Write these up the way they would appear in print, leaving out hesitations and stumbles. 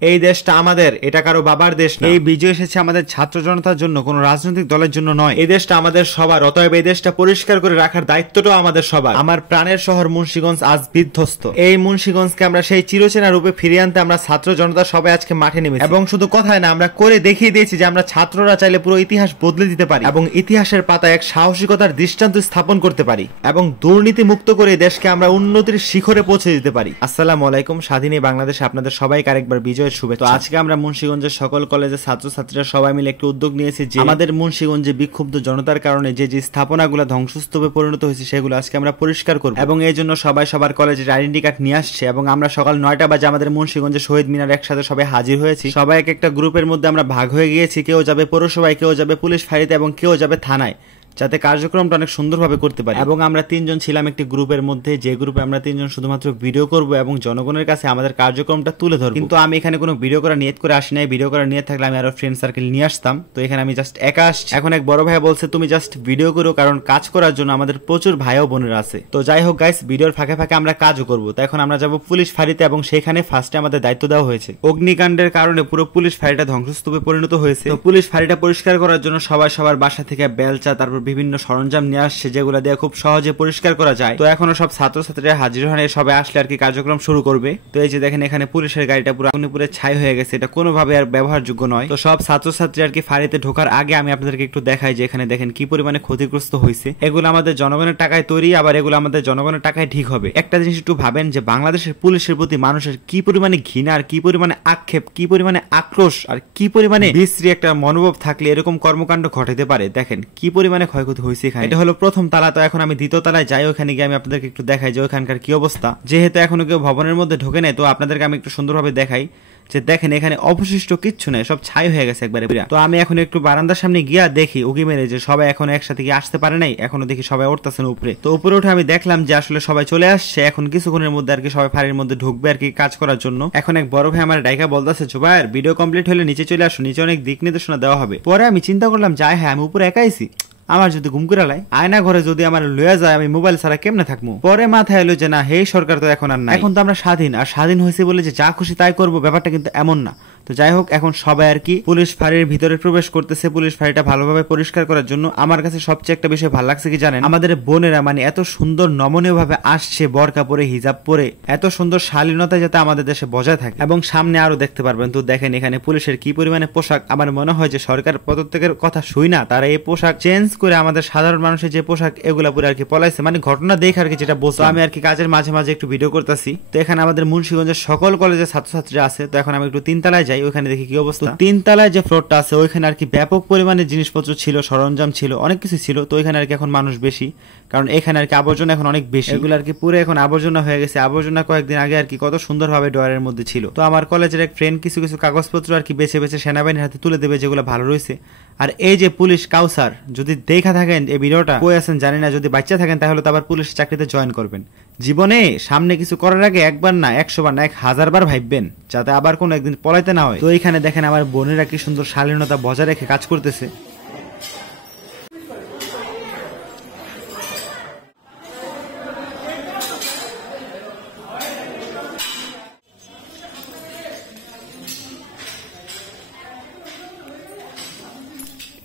এই দেশটা আমাদের, এটা কারো বাবার দেশ না। এই বিজয় এসেছে আমাদের ছাত্র জনতার জন্য, কোনো রাজনৈতিক দলের জন্য নয়। এই দেশটা আমাদের সবার, অতএব এই দেশটা পরিষ্কার করে রাখার দায়িত্বটাও আমাদের সবার। আমার প্রাণের শহর মুন্সিগঞ্জ আজ বিধ্বস্ত। এই মুন্সিগঞ্জকে আমরা সেই চিরচেনা রূপে ফিরিয়ে আনতে আমরা ছাত্র জনতা সবাই আজকে মাঠে নেমেছি, এবং শুধু কথায় না, আমরা করে দেখিয়ে দিয়েছি যে আমরা ছাত্ররা চাইলে পুরো ইতিহাস বদলে দিতে পারি এবং ইতিহাসের পাতায় এক সাহসিকতার দৃষ্টান্ত স্থাপন করতে পারি এবং দুর্নীতি মুক্ত করে দেশকে আমরা উন্নতির শিখরে পৌঁছে দিতে পারি। আসসালামু আলাইকুম। স্বাধীন বাংলাদেশে আপনাদের সবাইকে আরেকবার বিজয়ের শুভেচ্ছা। তো আজকে আমরা মুন্সিগঞ্জের সকল কলেজের ছাত্রছাত্রীরা সবাই মিলে একটু উদ্যোগ নিয়েছি যে আমাদের মুন্সিগঞ্জে বিক্ষুব্ধ জনতার কারণে যে যে স্থাপনাগুলো ধ্বংসস্তূপে পরিণত হয়েছে সেগুলো আজকে আমরা পরিষ্কার করব, এবং এই জন্য সবাই সবার কলেজের আইডেন্টি কার্ড নিয়ে আসছে, এবং আমরা সকাল 9টা বাজে আমাদের মুন্সিগঞ্জে শহীদ মিনার একসাথে সবাই হাজির হয়েছি। সবাই একটা গ্রুপের মধ্যে আমরা ভাগ হয়ে গিয়েছি, কেউ যাবে পৌরসভায়, কেউ যাবে পুলিশ ফাঁড়িতে এবং কেউ যাবে থানায়, যাতে কার্যক্রমটা অনেক সুন্দরভাবে করতে পারি। এবং আমরা 3জন ছিলাম একটি গ্রুপের মধ্যে, যে গ্রুপে আমরা 3জন শুধুমাত্র ভিডিও করব এবং জনগণের কাছে আমাদের কার্যক্রমটা তুলে ধরব। কিন্তু আমি এখানে কোনো ভিডিও করা নিয়ত করে আসি নাই। ভিডিও করা নিয়ত থাকলে আমি আরো ফ্রেন্ড সার্কেল নিয়ে আসতাম। তো এখানে আমি জাস্ট একা আসছি। এখন এক বড় ভাই বলছে তুমি জাস্ট ভিডিও করো, কারণ কাজ করার জন্য আমাদের প্রচুর ভাই ও বোনেরা আছে। তো যাই হোক গাইস, ভিডিওর ফাঁকে ফাঁকে আমরা কাজও করবো। তো এখন আমরা যাব পুলিশ ফাঁড়িতে, এবং সেখানে ফার্স্টে আমাদের দায়িত্ব দেওয়া হয়েছে। অগ্নিকাণ্ডের কারণে পুরো পুলিশ ফাঁড়িটা ধ্বংসস্তূপে পরিণত হয়েছে। তো পুলিশ ফাঁড়িটা পরিষ্কার করার জন্য সবাই সবার বাসা থেকে বেলচা, তারপর বিভিন্ন সরঞ্জাম নিয়ে আসছে, যেগুলো দিয়ে খুব সহজে পরিষ্কার করা যায়। তো এখনো সব ছাত্রছাত্রীরা হাজির হয়ে সবাই আসলে আর কি কার্যক্রম শুরু করবে। তো এই যে দেখেন, এখানে পুলিশের গাড়িটা পুরো পুরো ছাই হয়ে গেছে, এটা কোনোভাবে আর ব্যবহারযোগ্য নয়। তো সব ছাত্রছাত্রী আর কি ফাঁড়িতে ঢোকার আগে আমি আপনাদেরকে একটু দেখাই যে এখানে দেখেন কি পরিমাণে ক্ষতিগ্রস্ত হয়েছে। এগুলো আমাদের জনগণের টাকায় তৈরি, আবার এগুলো আমাদের জনগণের টাকায় ঠিক হবে। একটা জিনিস একটু ভাবেন যে বাংলাদেশের পুলিশের প্রতি মানুষের কি পরিমাণে ঘৃণা, আর কি পরিমাণে আক্ষেপ, কি পরিমাণে আক্রোশ, আর কি পরিমাণে বিশ্রী একটা মনোভাব থাকলে এরকম কর্মকাণ্ড ঘটাতে পারে। দেখেন কি পরিমাণে ক্ষয়ক্ষতি হয়েছে এখানে। এটা হলো প্রথম তালা। তো এখন আমি দ্বিতীয় তলায় যাই, ওখানে গিয়ে আমি আপনাদেরকে একটু দেখাই যে ওখানকার কি অবস্থা। যেহেতু এখনো কেউ ভবনের মধ্যে ঢোকে নেই, তো আপনাদেরকে আমি একটু সুন্দরভাবে দেখাই যে দেখেন এখানে অবশিষ্ট কিচ্ছু নেই, সব ছাই হয়ে গেছে একবারে। তো আমি এখন একটু বারান্দার সামনে গিয়া দেখি উকি মেরে যে সবাই এখন একসাথে গিয়ে আসতে পারে নাই, এখনো দেখি সবাই উঠতেছেন উপরে। তো উপরে উঠে আমি দেখলাম যে আসলে সবাই চলে আসছে, এখন কিছুক্ষণের মধ্যে আর কি সবাই ফাঁড়ির মধ্যে ঢুকবে আর কি কাজ করার জন্য। এখন এক বড় ভাই আমার ডাইকা বলতেছে জুবায়ের, ভিডিও কমপ্লিট হলে নিচে চলে আসো, নিচে অনেক দিক নির্দেশনা দেওয়া হবে। পরে আমি চিন্তা করলাম যাই হ্যাঁ, আমি উপরে একাইছি, আমার যদি ঘুম করে লাই, আয়না ঘরে যদি আমার লইয়া যায়, আমি মোবাইল ছাড়া কেমনে থাকবো। পরে মাথায় এলো যে না, হে সরকার তো এখন আর না, এখন তো আমরা স্বাধীন, আর স্বাধীন হয়েছে বলে যে যা খুশি তাই করবো, ব্যাপারটা কিন্তু এমন না। তো যাই হোক, এখন সবাই আর কি পুলিশ ফাঁড়ির ভিতরে প্রবেশ করতেছে, পুলিশ ফাঁড়িটা ভালোভাবে পরিষ্কার করার জন্য। আমার কাছে সবচেয়ে একটা বিষয় ভালো লাগছে কি জানেন, আমাদের বোনেরা মানে এত সুন্দর নমনীয় ভাবে আসছে, বরকা পরে, হিজাব পরে, এত সুন্দর শালীনতা যাতে আমাদের দেশে বজায় থাকে, এবং সামনে আরো দেখতে পারবেন। তো দেখেন এখানে পুলিশের কি পরিমাণে পোশাক। আমার মনে হয় যে সরকার পদত্যাগের কথা শুই না, তারা এই পোশাক চেঞ্জ করে আমাদের সাধারণ মানুষের যে পোশাক এগুলা পুরো আর কি পলাইছে, মানে ঘটনা দেখে আর কি যেটা বলতো। আমি আর কি কাজের মাঝে মাঝে একটু ভিডিও করতেছি। তো এখানে আমাদের মুন্সিগঞ্জের সকল কলেজের ছাত্রছাত্রীরা আছে। তো এখন আমি একটু 3 তলায় যাই, ওখানে দেখি কি অবস্থা। 3 তলায় যে ফ্লোরটা আছে ওইখানে আর কি ব্যাপক পরিমাণে জিনিসপত্র ছিল, সরঞ্জাম ছিল, অনেক কিছু ছিল। তো ওইখানে আর কি এখন মানুষ বেশি, কারণ এখানে আর কি আবর্জনা এখন অনেক বেশি, এগুলো আর কি পুরো এখন আবর্জনা হয়ে গেছে। আবর্জনা কয়েকদিন আগে আর কি কত সুন্দরভাবে ডয়ারের মধ্যে ছিল। তো আমার কলেজের এক ফ্রেন্ড কিছু কিছু কাগজপত্র আর কি বেছে বেছে সেনাবাহিনীর হাতে তুলে দেবে, যেগুলো ভালো রয়েছে। আর এই যে পুলিশ কাউসার, যদি দেখা থাকেন এই ভিডিওটা, কই আছেন জানি না, যদি বাচ্চা থাকেন তাহলে তো আবার পুলিশ চাকরিতে জয়েন করবেন। জীবনে সামনে কিছু করার আগে একবার না 100 বার না 1000 বার ভাববেন, যাতে আবার কোনো একদিন পলাইতে না হয়। তো এইখানে দেখেন আমার বোনেরা কি সুন্দর শালীনতা বজায় রেখে কাজ করতেছে।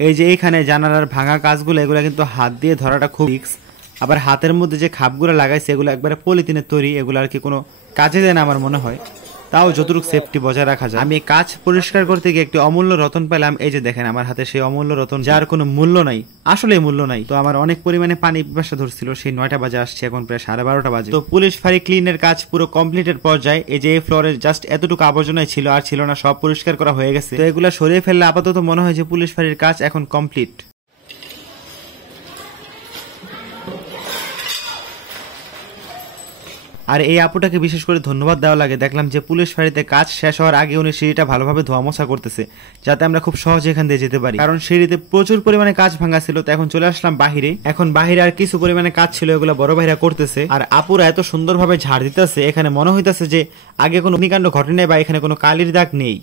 এই যে এইখানে জানালার ভাঙা কাজগুলো, এগুলো কিন্তু হাত দিয়ে ধরাটা খুব রিস্ক। আবার হাতের মধ্যে যে খাপগুলো লাগাইছে এগুলো একবারে পলিথিনের তৈরি, এগুলো আর কি কোনো কাজে দেয় না আমার মনে হয়, তাও যতটুকু সেফটি বজায় রাখা যায়। আমি কাজ পরিষ্কার করতে গিয়ে একটি অমূল্য রতন পেলাম। এই যে দেখেন আমার হাতে সেই অমূল্য রতন, যার কোনো মূল্য নাই, আসলে মূল্য নাই। তো আমার অনেক পরিমাণে পানি পিপাসা ধরছিল, সেই 9টা বাজে আসছে, এখন প্রায় 12:30 বাজে। তো পুলিশ ফাঁড়ি ক্লিনের কাজ পুরো কমপ্লিটের পর্যায়ে। এই যে এই ফ্লোরে জাস্ট এতটুকু আবর্জনায় ছিল, আর ছিল না, সব পরিষ্কার করা হয়ে গেছে। তো এগুলো সরিয়ে ফেললে আপাতত মনে হয় যে পুলিশ ফাঁড়ির কাজ এখন কমপ্লিট। আর এই আপুটাকে বিশেষ করে ধন্যবাদ দেওয়া লাগে, দেখলাম যে পুলিশ ফাঁড়িতে কাজ শেষ হওয়ার আগে উনি সিঁড়িটা ভালোভাবে ধোয়া মোছা করতেছে, যাতে আমরা খুব সহজে এখান দিয়ে যেতে পারি, কারণ সিঁড়িতে প্রচুর পরিমাণে কাজ ভাঙা ছিল। তো এখন চলে আসলাম বাহিরে। এখন বাহিরে আর কিছু পরিমাণে কাজ ছিল, এগুলো বড় ভাইরা করতেছে, আর আপুরা এত সুন্দরভাবে ঝাড় দিতেছে, এখানে মনে হইতেছে যে আগে কোনো অগ্নিকাণ্ড ঘটে নাই বা এখানে কোনো কালির দাগ নেই।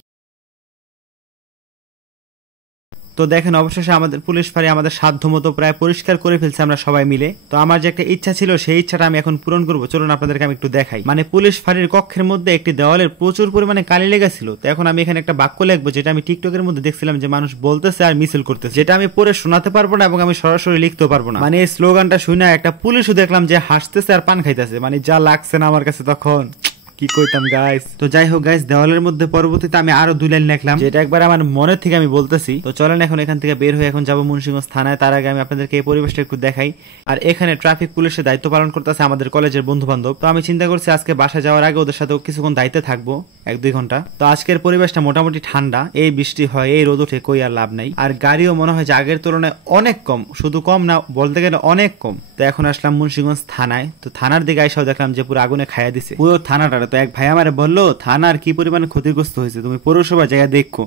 তো দেখেন অবশেষে আমাদের পুলিশ ফাঁড়ি আমাদের সাধ্যমতো প্রায় পরিষ্কার করে ফেলছে আমরা সবাই মিলে। তো আমার যে একটা ইচ্ছা ছিল সেই ইচ্ছাটা আমি এখন পূরণ করবো, চলুন আপনাদেরকে আমি একটু দেখাই। মানে পুলিশ ফাঁড়ির কক্ষের মধ্যে একটি দেওয়ালের প্রচুর পরিমাণে কালি লেগেছিল। তো এখন আমি এখানে একটা বাক্য লিখবো যেটা আমি টিকটকের মধ্যে দেখছিলাম যে মানুষ বলতেছে আর মিছিল করতেছে, যেটা আমি পড়ে শোনাতে পারবো না এবং আমি সরাসরি লিখতেও পারবো না। মানে এই স্লোগানটা শুনে একটা পুলিশও দেখলাম যে হাসতেছে আর পান খাইতেছে, মানে যা লাগছে না আমার কাছে তখন কি কইতাম গাইস। তো যাই হোক গাইস, দেওয়ালের মধ্যে পরবর্তীতে আমি আরো 2 লাইন লিখলাম যেটা একবার আমার মনের থেকে আমি বলতেছি। তো চলেন এখন এখান থেকে বের হয়ে এখন যাবো মুন্সিগঞ্জ থানায়। তার আগে আমি আপনাদেরকে এই পরিবেশটা একটু দেখাই। আর এখানে ট্রাফিক পুলিশের দায়িত্ব পালন করতেছে আমাদের কলেজের বন্ধু বান্ধব। তো আমি চিন্তা করছি আজকে বাসা যাওয়ার আগে ওদের সাথে কিছুক্ষণ দায়িত্বে থাকবো, 1-2 ঘন্টা। তো আজকের পরিবেশটা মোটামুটি ঠান্ডা, এই বৃষ্টি হয় এই রোদ উঠে, কই আর লাভ নাই। আর গাড়িও মনে হয় যে আগের তুলনায় অনেক কম, শুধু কম না বলতে গেলে অনেক কম। তো এখন আসলাম মুন্সিগঞ্জ থানায়। তো থানার দিকে আইসাও দেখলাম যে পুরো আগুনে খাইয়া দিছে পুরো থানাটা। তো এক ভাই আমার বললো থানার কি পরিমাণে ক্ষতিগ্রস্ত হয়েছে তুমি পৌরসভা জায়গায় দেখো,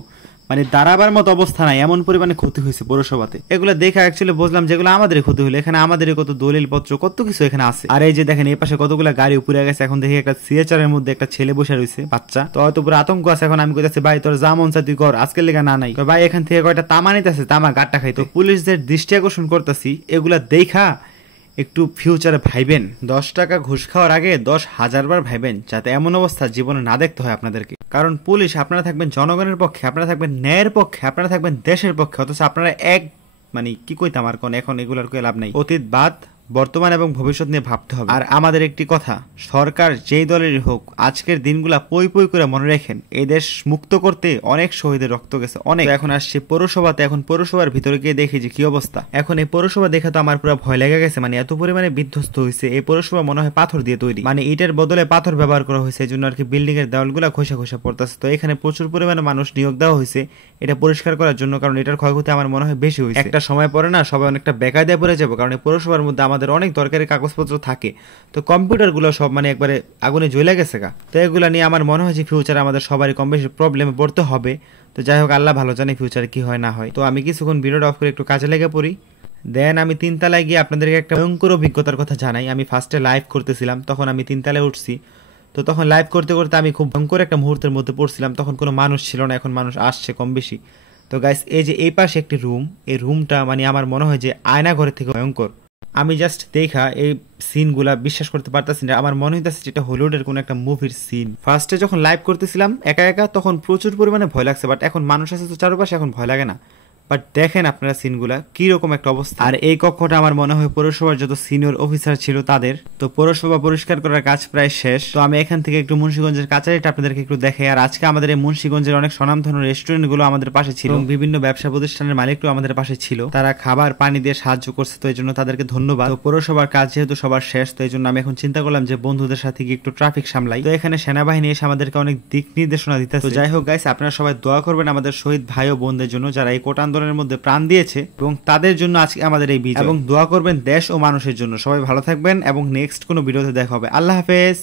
মানে দাঁড়াবার মতো অবস্থা নাই, এমন পরিমাণে ক্ষতি হয়েছে পৌরসভাতে। এগুলো দেখে অ্যাকচুয়ালি বুঝলাম যেগুলো আমাদেরই ক্ষতি হলো, এখানে আমাদেরই কত দলিল পত্র কত কিছু এখানে আছে। আর এই যে দেখেন এই পাশে কতগুলো গাড়ি উপরে গেছে। এখন দেখি একটা সিএচআর এর মধ্যে একটা ছেলে বসে রয়েছে বাচ্চা। তো হয়তো পুরো আতঙ্ক আছে। এখন আমি কইতাছি ভাই তোর যা মন চাই তুই কর, আজকের লেগা না নাই। তো ভাই এখান থেকে কয়টা তামা নিতেছে, তামা গাট্টা খাইতো। পুলিশদের দৃষ্টি আকর্ষণ করতেছি, এগুলা দেখা একটু ফিউচারে ভাইবেন। 10 টাকা ঘুষ খাওয়ার আগে 10,000 বার ভাইবেন, যাতে এমন অবস্থা জীবনে না দেখতে হয় আপনাদেরকে। কারণ পুলিশ আপনারা থাকবেন জনগণের পক্ষে, আপনারা থাকবেন ন্যায়ের পক্ষে, আপনারা থাকবেন দেশের পক্ষে, অথচ আপনারা মানে কি কইতাম আর কোন, এখন এগুলার কই লাভ নাই। অতীত বাদ, বর্তমান এবং ভবিষ্যৎ নিয়ে ভাবতে হবে। আর আমাদের একটি কথা, সরকার যেই দলেরই হোক আজকের দিনগুলা পই পই করে মনে রাখেন, এই দেশ মুক্ত করতে অনেক শহীদের রক্ত গেছে অনেক। এখন আসছি পৌরসভাতে। এখন পৌরসভার ভিতরে গিয়ে দেখি যে কি অবস্থা। এখন এই পৌরসভা দেখে তো আমার পুরো ভয় লেগে গেছে, মানে এত পরিমাণে বিধ্বস্ত হয়েছে। এই পৌরসভা মনে হয় পাথর দিয়ে তৈরি, মানে ইটের বদলে পাথর ব্যবহার করা হয়েছে, এই জন্য আর কি বিল্ডিং এর দেওয়ালগুলা খসে খসে পড়তেছে। তো এখানে প্রচুর পরিমাণে মানুষ নিয়োগ দেওয়া হয়েছে এটা পরিষ্কার করার জন্য, কারণ এটার ক্ষয়ক্ষতি আমার মনে হয় বেশি হয়েছে। একটা সময় পরে না সবাই অনেকটা বেকায়দায় পড়ে যাবো, কারণ এই পৌরসভার মধ্যে আমাদের অনেক দরকারি কাগজপত্র থাকে। তো কম্পিউটার গুলো সব মানে একবারে আগুনে জ্বলে গেছে গা। তো এগুলা নিয়ে আমার মনে হয় যে ফিউচারে আমাদের সবারই কম বেশি প্রবলেমে পড়তে হবে। তো যাই হোক, আল্লাহ ভালো জানে ফিউচারে কি হয় না হয়। তো আমি কিছুক্ষণ ভিডিওটা অফ করে একটু কাজে লেগে পড়ি। দেন আমি 3 তলায় গিয়ে আপনাদেরকে একটা ভয়ঙ্কর অভিজ্ঞতার কথা জানাই। আমি ফার্স্টে লাইভ করতেছিলাম, তখন আমি 3 তলায় উঠছি। তো তখন লাইভ করতে করতে আমি খুব ভয়ঙ্কর একটা মুহূর্তের মধ্যে পড়ছিলাম। তখন কোনো মানুষ ছিল না, এখন মানুষ আসছে কম বেশি। তো গাইস, এই যে এই পাশে একটি রুম, এই রুমটা মানে আমার মনে হয় যে আয়না ঘরের থেকে ভয়ঙ্কর। আমি জাস্ট দেখা এই সিনগুলা বিশ্বাস করতে পারতাছি না। আমার মনে হইতাছে যেটা হলিউডের কোন একটা মুভির সিন। ফার্স্টে যখন লাইভ করতেছিলাম একা একা তখন প্রচুর পরিমাণে ভয় লাগছে, বাট এখন মানুষ আছে তো চারপাশে, এখন ভয় লাগে না। বাট দেখেন আপনারা সিনগুলা কি রকম একটা অবস্থা। আর এই কক্ষটা আমার মনে হয় পৌরসভার যত সিনিয়র অফিসার ছিল তাদের। তো পৌরসভা পরিষ্কার করার কাজ প্রায় শেষ। তো আমি এখান থেকে একটু মুন্সিগঞ্জের কাছারিটা আপনাদেরকে একটু দেখাই। আর আজকে আমাদের এই মুন্সিগঞ্জের অনেক স্বনামধন্য রেস্টুরেন্ট গুলো আমাদের পাশে ছিল, এবং বিভিন্ন ব্যবসা প্রতিষ্ঠানের মালিকও আমাদের পাশে ছিল। তারা খাবার পানি দিয়ে সাহায্য করছে, তো এই জন্য তাদেরকে ধন্যবাদ। তো পৌরসভার কাজ যেহেতু সবার শেষ, তো এই জন্য আমি এখন চিন্তা করলাম যে বন্ধুদের সাথে গিয়ে একটু ট্রাফিক সামলাই। তো এখানে সেনাবাহিনী এসে আমাদেরকে অনেক দিক নির্দেশনা দিতেছে। তো যাই হোক গাইস, আপনারা সবাই দোয়া করবেন আমাদের শহীদ ভাই ও বোনদের জন্য যারা এই কোটা আন্দোলনের মধ্যে প্রাণ দিয়েছে, এবং তাদের জন্য আজকে আমাদের এই বিজয়। এবং দোয়া করবেন দেশ ও মানুষের জন্য। সবাই ভালো থাকবেন এবং নেক্সট কোনো ভিডিওতে দেখা হবে। আল্লাহ হাফেজ।